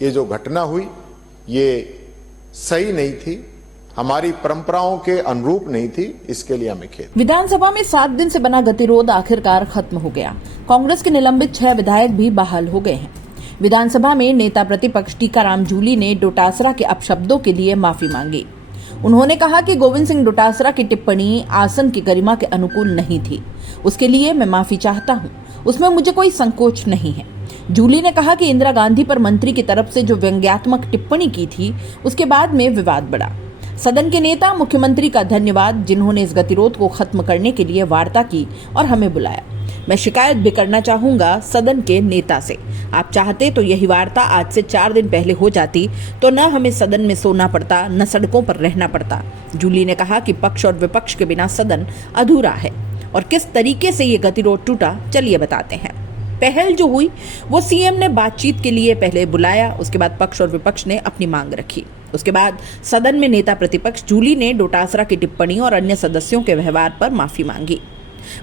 कि जो घटना हुई ये सही नहीं थी, हमारी परंपराओं के अनुरूप नहीं थी, इसके लिए हमें खेद। विधानसभा में 7 दिन से बना गतिरोध आखिरकार खत्म हो गया। कांग्रेस के निलंबित 6 विधायक भी बहाल हो गए हैं। विधानसभा में नेता प्रतिपक्ष टीकाराम जूली ने डोटासरा के अपशब्दों के लिए माफी मांगी। उन्होंने कहा कि गोविंद सिंह डोटासरा की टिप्पणी आसन की गरिमा के अनुकूल नहीं थी, उसके लिए मैं माफी चाहता हूं, उसमें मुझे कोई संकोच नहीं है। जूली ने कहा कि इंदिरा गांधी पर मंत्री की तरफ से जो व्यंग्यात्मक टिप्पणी की थी, उसके बाद में विवाद बढ़ा। सदन के नेता मुख्यमंत्री का धन्यवाद, जिन्होंने इस गतिरोध को खत्म करने के लिए वार्ता की और हमें बुलाया। मैं शिकायत भी करना चाहूंगा सदन के नेता से। आप चाहते तो यही वार्ता आज से 4 दिन पहले हो जाती, तो न हमें सदन में सोना पड़ता, न सड़कों पर रहना पड़ता। जूली ने कहा कि पक्ष और विपक्ष के बिना सदन अधूरा है और किस तरीके से ये गतिरोध टूटा, चलिए बताते हैं। पहल जो हुई वो सीएम ने बातचीत के लिए पहले बुलाया, उसके बाद पक्ष और विपक्ष ने अपनी मांग रखी। उसके बाद सदन में नेता प्रतिपक्ष जूली ने डोटासरा की टिप्पणी और अन्य सदस्यों के व्यवहार पर माफी मांगी।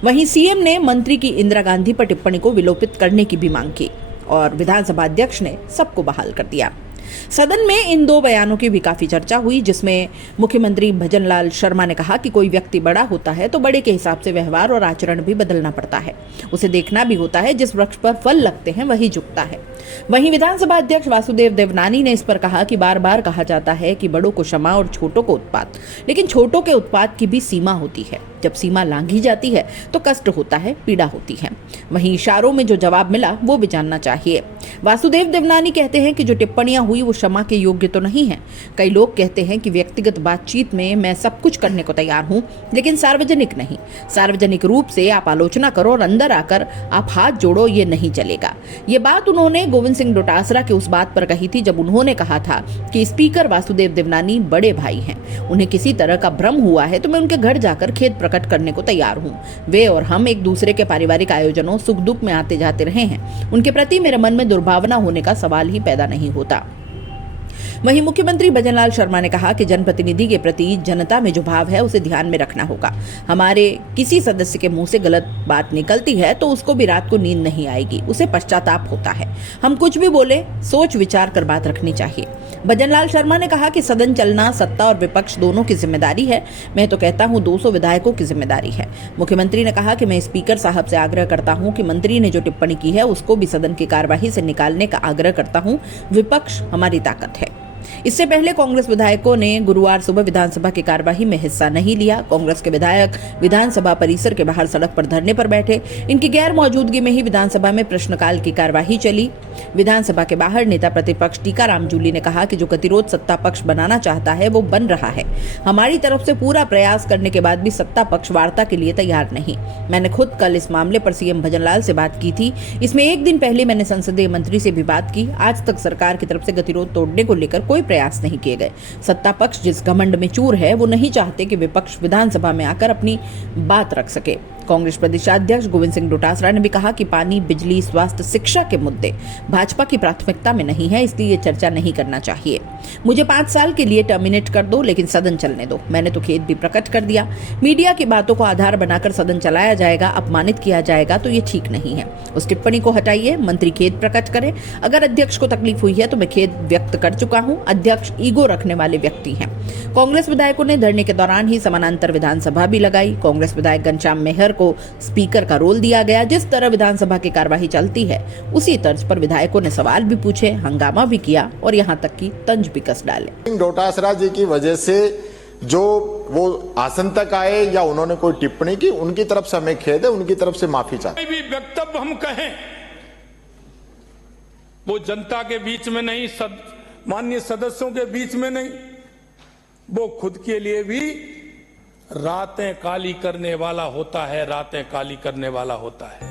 वहीं सीएम ने मंत्री की इंदिरा गांधी पर टिप्पणी को विलोपित करने की भी मांग की और विधानसभा अध्यक्ष ने सबको बहाल कर दिया। सदन में इन 2 बयानों की भी काफी चर्चा हुई, जिसमें मुख्यमंत्री भजनलाल शर्मा ने कहा कि कोई व्यक्ति बड़ा होता है तो बड़े के हिसाब से व्यवहार और आचरण भी बदलना पड़ता है, उसे देखना भी होता है, जिस वृक्ष पर फल लगते हैं वही झुकता है। वहीं विधानसभा अध्यक्ष वासुदेव देवनानी ने इस पर कहा कि बार बार कहा जाता है कि बड़ों को क्षमा और छोटों को उत्पात, लेकिन छोटों के उत्पात की भी सीमा होती है। जब सीमा लांघी जाती है तो कष्ट होता है, पीड़ा होती है। वहीं इशारों में जो जवाब मिला वो भी जानना चाहिए। वासुदेव देवनानी कहते हैं कि जो टिप्पणियां हुई वो क्षमा के योग्य तो नहीं है। कई लोग कहते हैं कि व्यक्तिगत बातचीत में मैं सब कुछ करने को तैयार हूं, लेकिन सार्वजनिक नहीं। सार्वजनिक रूप से आप आलोचना करो और अंदर आकर आप हाथ जोड़ो, ये नहीं चलेगा। ये बात उन्होंने गोविंद सिंह डोटासरा के उस बात पर कही थी जब उन्होंने कहा था कि स्पीकर वासुदेव देवनानी बड़े भाई हैं, उन्हें किसी तरह का भ्रम हुआ है तो मैं उनके घर जाकर खेद प्रकट करने को तैयार हूं। वे और हम एक दूसरे के पारिवारिक आयोजनों सुख दुख में आते जाते रहे हैं, उनके प्रति मेरे मन में दुर्भावना होने का सवाल ही पैदा नहीं होता। वहीं मुख्यमंत्री भजनलाल शर्मा ने कहा कि जनप्रतिनिधि के प्रति जनता में जो भाव है उसे ध्यान में रखना होगा। हमारे किसी सदस्य के मुंह से गलत बात निकलती है तो उसको भी रात को नींद नहीं आएगी, उसे पश्चाताप होता है। हम कुछ भी बोले सोच विचार कर बात रखनी चाहिए। भजनलाल शर्मा ने कहा कि सदन चलना सत्ता और विपक्ष दोनों की जिम्मेदारी है। मैं तो कहता हूं 200 विधायकों की जिम्मेदारी है। मुख्यमंत्री ने कहा कि मैं स्पीकर साहब से आग्रह करता हूं कि मंत्री ने जो टिप्पणी की है उसको भी सदन की कार्यवाही से निकालने का आग्रह करता हूं। विपक्ष हमारी ताकत है। इससे पहले कांग्रेस विधायकों ने गुरुवार सुबह विधानसभा की कार्यवाही में हिस्सा नहीं लिया। कांग्रेस के विधायक विधानसभा परिसर के बाहर सड़क पर धरने पर बैठे। इनकी गैर मौजूदगी में ही विधानसभा में प्रश्नकाल की कार्यवाही चली। विधानसभा के बाहर नेता प्रतिपक्ष टीकाराम जूली ने कहा कि जो गतिरोध सत्ता पक्ष बनाना चाहता है वो बन रहा है। हमारी तरफ से पूरा प्रयास करने के बाद भी सत्ता पक्ष वार्ता के लिए तैयार नहीं। मैंने खुद कल इस मामले पर सीएम भजनलाल से बात की थी। इसमें 1 दिन पहले मैंने संसदीय मंत्री से भी बात की। आज तक सरकार की तरफ से गतिरोध तोड़ने को लेकर कोई प्रयास नहीं किए गए। सत्ता पक्ष जिस घमंड में चूर है वो नहीं चाहते कि विपक्ष विधानसभा में आकर अपनी बात रख सके। कांग्रेस प्रदेशाध्यक्ष गोविंद सिंह डोटासरा ने भी कहा कि पानी, बिजली, स्वास्थ्य, शिक्षा के मुद्दे भाजपा की प्राथमिकता में नहीं है, इसलिए ये चर्चा नहीं करना चाहिए। मुझे 5 साल के लिए टर्मिनेट कर दो, लेकिन सदन चलने दो। मैंने तो खेद भी प्रकट कर दिया। मीडिया की बातों को आधार बनाकर सदन चलाया जाएगा, अपमानित किया जाएगा तो ये ठीक नहीं है। उस टिप्पणी को हटाइए, मंत्री खेद प्रकट करें। अगर अध्यक्ष को तकलीफ हुई है तो मैं खेद व्यक्त कर चुका हूं। अध्यक्ष ईगो रखने वाले व्यक्ति हैं। कांग्रेस विधायकों ने धरने के दौरान ही समानांतर विधानसभा भी लगाई। कांग्रेस विधायक घनश्याम मेहर को स्पीकर का रोल दिया गया। जिस तरह विधानसभा की कार्यवाही चलती है उसी तर्ज पर विधायकों ने सवाल भी पूछे, हंगामा भी किया और यहां तक कि तंज भी कस डाले। डोटासरा जी की वजह से जो वो आसन तक आए या उन्होंने कोई टिप्पणी की, उनकी तरफ से हमें खेद है, उनकी तरफ से माफी चाहते। कोई भी वक्तव्य हम कहें वो जनता के बीच में नहीं, माननीय सदस्यों के बीच में नहीं, वो खुद के लिए भी रातें काली करने वाला होता है, रातें काली करने वाला होता है।